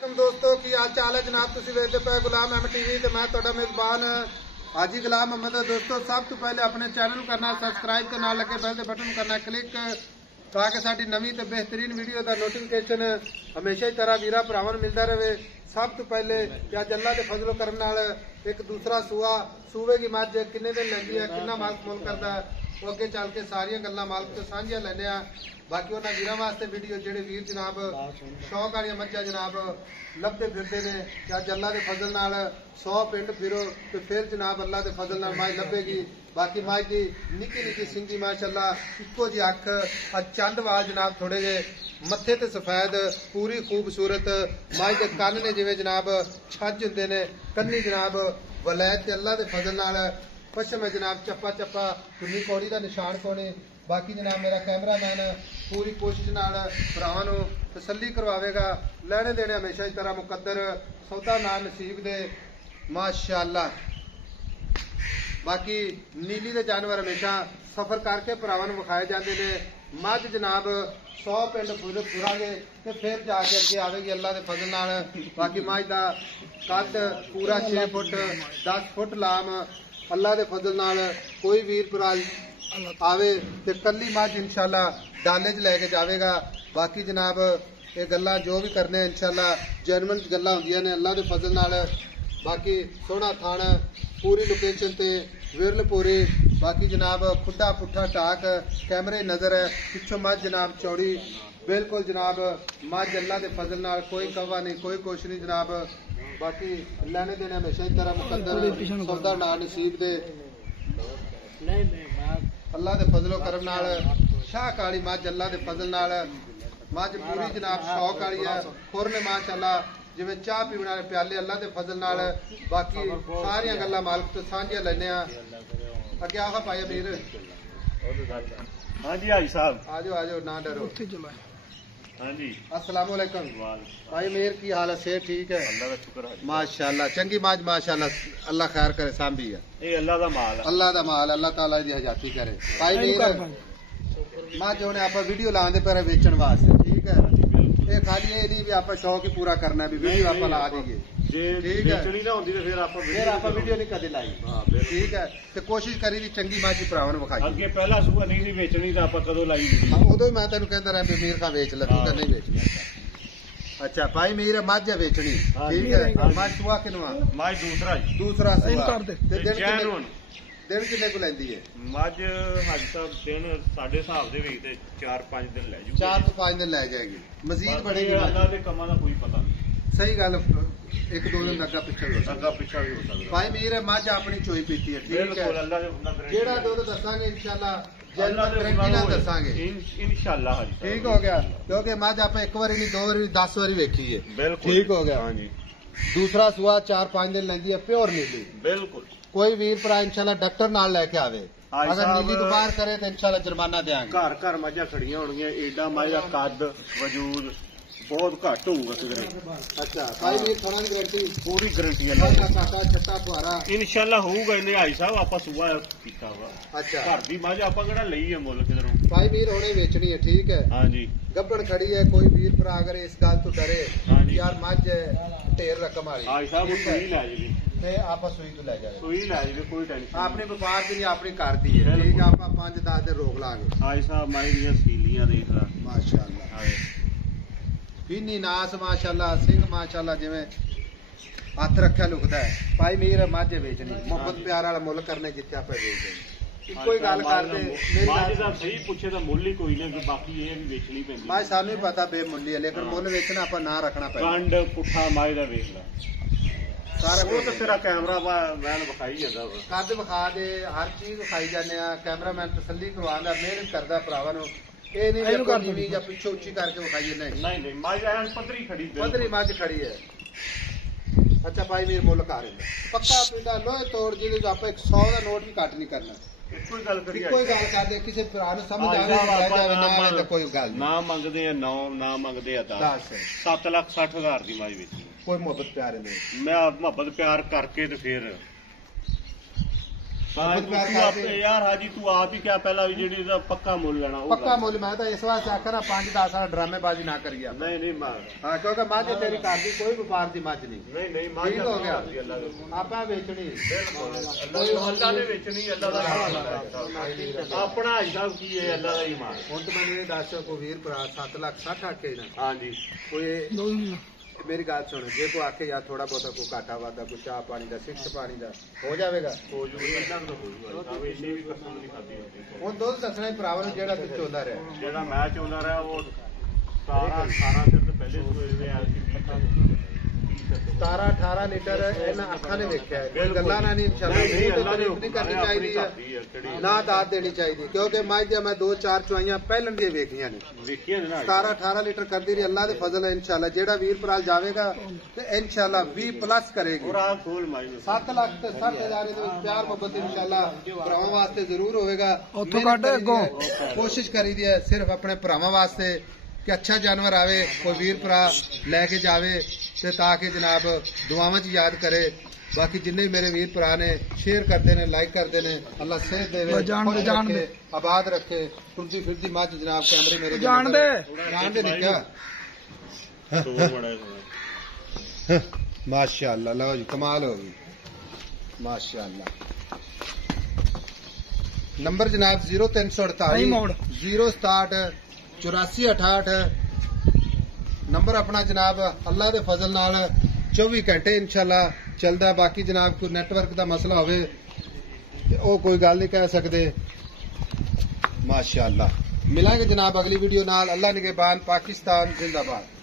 दोस्तों की हाल चाल है जनाब तुम वेखते पे गुलाम अहमद टीवी तो मैं तुहाडा मेजबान हाजी गुलाम अहमद। दोस्तों सब तो पहले अपने चैनल करना सब्सक्राइब के नाल लगे बेल के बटन करना क्लिक ताकि साडी नवी तो बेहतरीन वीडियो का नोटिफिकेशन हमेशा ही तरह वीरा भरावां नूं मिलता रहे। सब तो पहले अज अल्लाह के फजलो करम नाल एक दूसरा सूवे की मझ किन्ने दिन लैंदी है किन्ना मालक मुल करता है वो अगे चल के सारियां गल्लां मालक तो सांझियां लैने आ। बाकी उन्होंने वीर वास्ते वीडियो जेडे वीर जनाब शौक वाली मझां जनाब लभदे फिरदे ने अज अल्लाह के फजल नाल 100 पिंड फिरो तो फिर जनाब अल्लाह के फजल नाल मझ लभेगी। बाकी मझ की निक्की निक्की सिंगी माशाअल्लाह इको जी अख अज चंद वाल जनाब थोड़े जे मत्थे ते सफेद पूरी खूबसूरत मझ के कन ने जिवें जनाब छज हुंदे ने कन्नी जनाब वलैत ते अल्लाह के फजल नाल पश्चिम है जनाब चप्पा चप्पा कुन्नी कौड़ी का निशान कोने। बाकी जनाब मेरा कैमरामैन पूरी कोशिश नाल भरावां नूं तसल्ली करवावेगा। लैने देने हमेशा इस तरह मुकद्दर सौदा ना नसीब दे माशाअल्लाह। बाकी नीली दे जानवर हमेशा सफर करके भरावां नूं विखाए जाते हैं। मझ जनाब 100 पिंड पुरांगे तो फिर जाके अगे आवेगी अल्लाह के फजल नाल। बाकी मझ का कद पूरा 6 फुट 10 फुट लाम अल्लाह के फजल नाल कोई वीर भरा आवे तो कली मझ इंशाअल्लाह डाले च लैके जाएगा। बाकी जनाब ये गल्लां जो भी करने इंशाअल्लाह जैनवन गल्लां होंदियां ने अल्लाह के फजल नाल। बाकी सोहना थान पूरी लोकेशन ते विरल पूरी। बाकी जनाब खुदा पुट्ठा टाक कैमरे नजर है पिछों मझ जनाब चौड़ी बिल्कुल जनाब मझ अल्लाह के फजल नाल कोई कवा नहीं कोई कुछ नहीं जनाब। बाकी लैने देने हमेशा इस तरह मुकद्दर सौदा ना नसीब दे अल्लाह के फजलो करम नाल शाह काली मझ अल्लाह के फजल नाल मझ पूरी जनाब शौक वाली है खुर ने माशाअल्लाह जिवें चाह पीने वाले प्याले अल्लाह के फजल नाल। बाकी सारियां गल्लां मालक तो सांझियां लैने आ। अगे आखा पाए अमीर हाँ जी हाजी साहब आजो आजो ना डरो। हाँ जी अस्सलाम वालेकुम भाई मेर की हाल है सेहत ठीक है अल्लाह का शुक्र है माशाअल्लाह चंगी मझ माशाअल्लाह अल्लाह खैर करे सांभी है ये अल्लाह का माल है अल्लाह का माल अल्लाह ताला दी हजाती करे। भाई मेर मझ होने आप वीडियो लाने पर बेचन वास्ते ठीक है ये खाली ये नहीं भी आप शौक ही पूरा करना है भी वीडियो आप ला देंगे ठीक है फिर आप वीडियो नहीं कदे लाई ठीक है तो कोशिश करी दी चंगी मझ भरावां नूं विखाई अगे पहला सूआ नहीं सी बेचनी तो आप कदों लाई उदों ही मैं तेनू कहंदा रहा मीर खां वेच ले तू तो नहीं बेचनी। अच्छा भाई मीर मझ है बेचनी ठीक है मझ सुआ किनवा मझ दूसरा सुआ दिन किन्ने को लैंदी है मझ हाजी साहब दिन साडे हिसाब दे भी ते 4-5 दिन लै जू 4 तो 5 दिन लै जाएगी मजीद बढ़ेगी अल्लाह दे कमां दा कोई पता नहीं। सही गल 1-2 दिन अग्गा पिछा भी हो सकदा भी हो सकदा भाई मीर मझ अपनी चोई पीती है ठीक है अल्लाह दे जेड़ा दुध दसांगे इंशाअल्लाह गारंटी नाल दसांगे इंशाअल्लाह हाजी ठीक हो गया क्योंकि मझ आप एक बार नहीं 2 बार 10 बार वेखी है बिल्कुल ठीक हो गया। हाँ जी दूसरा सुआ 4-5 दिन लैंदी है प्योर नीली बिल्कुल कोई वीर भरा इंशाल्लाह डॉक्टर नाल लेके आवे अगर नीली तो बाहर करे तो इंशाल्लाह जुर्माना देंगे। घर घर मझां खड़ियां होणगियां एडा मझ दा कद वजूद बहुत घट होगा किधरे। अच्छा भाई वीर थाना की गारंटी पूरी गारंटी है काका छट्टा फुहारा इंशाल्लाह होगा इन्हें हाई साहब आप सुबह कीता हुआ। अच्छा घर दी मझ आप किहड़ा लई है मुल किधरों भाई वीर होने बेचनी है ठीक है हाँ जी गब्बड़ खड़ी है कोई वीर भरा अगर इस गल तो डरे हाँ जी यार मझ ढेर रकम वाली हाई साहब सुई लै जी ते आप सुई तो ले जाए सुई लै जी कोई टेंशन अपने व्यापार की अपनी कार दी है ठीक है आप 5-10 दिन रोक लांगे हाई साहब माई दियां सीलियां देख ला माशाअल्लाह फिनी नास माशाअल्लाह सिंह माशाअल्लाह जिवें हथ रखा लुकदा है। भाई मीर मझ बेचनी मोहब्बत प्यार वाला मुल करने जिथे आप बेचते कोई गल करदे मझ दा सही पुछे तो मुल ही कोई नहीं बाकी ये भी बेचनी पैंदी मैं सानू ही पता बेमुल्ली है लेकिन मुल वेचना आप ना रखना पैंदा कंड पुठा मझ दा वेख ला सारा वो तो तेरा कैमरा मैन विखाई जांदा कद विखा दे हर चीज विखाई जाने कैमरामैन तसल्ली करवांदा मेहनत करदा भरावां नूं ये नहीं भी नीवी या पिछे उच्ची करके विखाइए नहीं मझ ऐन पद्धरी खड़ी पद्धरी मझ खड़ी है। अच्छा भाई मीर मुल कर पक्का पिंडा लोहे तोड़ जिहदे आप 100 का नोट भी घट नहीं करना कोई गल कर दे किसी भरा नूं समझ आवे ना कोई गल ना मंगदे 9 ना मंगदे 10 7,60,000 दी मझ बेची कोई मोहब्बत प्यार नहीं मैं मोहब्बत प्यार करके ते फिर यार हाजी तू आप ही क्या पहला भी जेडी दा पक्का मुल लेना पक्का मुल मैं तो इस वास्ते आखा ना 5-10 साल ड्रामेबाजी ना करिए नहीं हाँ क्योंकि मझ तेरी घर की कोई व्यापार की मझ नहीं ठीक हो गया आप बेचनी अल्लाह ने बेचनी अल्लाह अपना हिसाब की है अल्लाह का ईमान ਹੁਣ ਤਾਂ ਮੈਨੂੰ ਇਹ ਦੱਸ ਕੋ ਵੀਰ ਭਰਾ 7 ਲੱਖ 60 ਆਕੇ ਨਾ ਹਾਂਜੀ ਕੋਈ ਮੇਰੀ ਗੱਲ ਸੁਣ ਜੇ ਕੋ ਆਕੇ ਜਾਂ ਥੋੜਾ ਬਹੁਤਾ ਕੋ ਘਾਟਾ ਵਾਦਾ ਕੋ ਚਾਹ ਪਾਣੀ ਦਾ ਸਿੱਖ ਪਾਣੀ ਦਾ ਹੋ ਜਾਵੇਗਾ ਹੋ ਜੂਗਾ ਇਹਨਾਂ ਨੂੰ ਹੋ ਜੂਗਾ ਤਾਂ ਇੰਨੀ ਵੀ ਕਸਮ ਨਹੀਂ ਖਾਦੀ ਹੁੰਦੀ ਹੁਣ ਦੁੱਧ ਦੱਸਣਾ ਭਰਾਵਾਂ ਨੂੰ ਜਿਹੜਾ ਤੂੰ ਚੋਂਦਾ ਰਿਹਾ ਜਿਹੜਾ ਮੈਚ ਹੁੰਦਾ ਰਿਹਾ ਉਹ 18 ਸਿਰ ਤੋਂ ਪਹਿਲੇ ਸੋਏ ਆਇਆ ਸੀ 17-18 ਲੀਟਰ ਇਹਨਾਂ ਅੱਖਾਂ ਨੇ ਵੇਖਿਆ ਗੱਲਾਂ ਨਾਲ ਨਹੀਂ ਇਨਸ਼ਾਅੱਲਾ ਨਹੀਂ ਕਰਨੀ ਚਾਹੀਦੀ ਹੈ ਨਾ ਦਾਤ ਦੇਣੀ ਚਾਹੀਦੀ ਕਿਉਂਕਿ ਮੱਝ ਦੀਆਂ ਮੈਂ 2-4 ਚੁਆਈਆਂ ਪਹਿਲਾਂ ਦੀਆਂ ਵੇਖੀਆਂ ਨੇ 17-18 ਲੀਟਰ ਕਰਦੀ ਰਹੀ ਅੱਲਾ ਦੇ ਫਜ਼ਲ ਹੈ ਇਨਸ਼ਾਅੱਲਾ ਜਿਹੜਾ ਵੀਰ ਭਰਾ ਜਾਵੇਗਾ ਤੇ ਇਨਸ਼ਾਅੱਲਾ 20 ਪਲੱਸ ਕਰੇਗੀ 7 ਲੱਖ ਤੇ 60,000 ਦੇ ਵਿੱਚ ਪਿਆਰ ਮੁਹੱਬਤ ਇਨਸ਼ਾਅੱਲਾ ਭਰਾਵਾਂ ਵਾਸਤੇ ਜ਼ਰੂਰ ਹੋਵੇਗਾ ਉੱਥੋਂ ਕੱਢ ਅੱਗੋਂ ਕੋਸ਼ਿਸ਼ ਕਰੀਦੀ ਹੈ ਸਿਰਫ ਆਪਣੇ ਭਰਾਵਾਂ ਵਾਸਤੇ ਕਿ ਅੱਛਾ ਜਾਨਵਰ ਆਵੇ ਕੋਈ ਵੀਰ ਭਰਾ ਲੈ ਕੇ ਜਾਵੇ ਤੇ ਤਾਂ ਕਿ ਜਨਾਬ ਦੁਆਵਾਂ 'ਚ ਯਾਦ ਕਰੇ ਬਾਕੀ ਜਿੰਨੇ ਮੇਰੇ ਵੀਰ ਭਰਾ ਨੇ ਸ਼ੇਅਰ ਕਰਦੇ ਨੇ ਲਾਈਕ ਕਰਦੇ ਨੇ ਅੱਲਾ ਸਿਹਤ ਦੇਵੇ ਜਾਨ ਦੇ ਆਬਾਦ ਰੱਖੇ ਤੁਰਦੀ ਫਿਰਦੀ ਮੱਝ ਜਨਾਬ ਕੈਮਰੇ ਮੇਰੇ ਜਾਣ ਦੇ ਨਿੱਕਾ ਮਾਸ਼ਾਅੱਲਾ ਲਓ ਜੀ ਕਮਾਲ ਹੋ ਗਈ ਮਾਸ਼ਾਅੱਲਾ ਨੰਬਰ ਜਨਾਬ 0348 067 8468 नंबर अपना जनाब अल्लाह दे फजल नाल 24 घंटे इंशाल्लाह चलदा बाकी जनाब कोई नेटवर्क दा मसला होवे ते ओ कोई गल नहीं कह सकदे माशाअल्लाह मिलांगे जनाब अगली वीडियो नाल अल्लाह निगहबान पाकिस्तान जिंदाबाद।